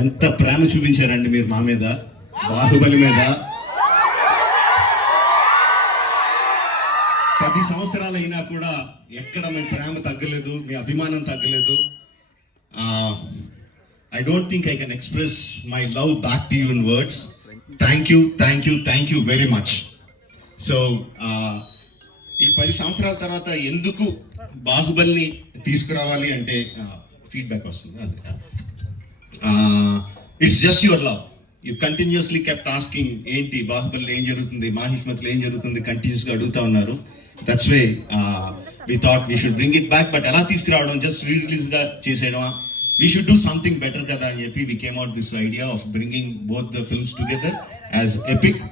ఎంత ప్రేమ చూపించారండి మీరు మా మీద, బాహుబలి మీద. 10 సంవత్సరాలు అయినా కూడా ఎక్కడ మీ ప్రేమ తగ్గలేదు, మీ అభిమానం తగ్గలేదు. I don't think I can express my love back to you in words. Thank you very much. So ఈ 10 సంవత్సరాల తర్వాత ఎందుకు బాహుబలిని తీసుకురావాలి అంటే ఫీడ్బ్యాక్ వస్తుంది. It's just your love. You continuously kept asking ఏంటి బాహుబలిలో ఏం జరుగుతుంది, మాహిష్మతిలో ఏం జరుగుతుంది, కంటిన్యూస్గా అడుగుతా ఉన్నారు. That's way we thought we should bring it back. But ఎలా తీసుకురావడం, జస్ట్ రిలీజ్గా చేసేయడమా, we should do something better కదా అని చెప్పి we came out this idea of bringing both the films together as epic.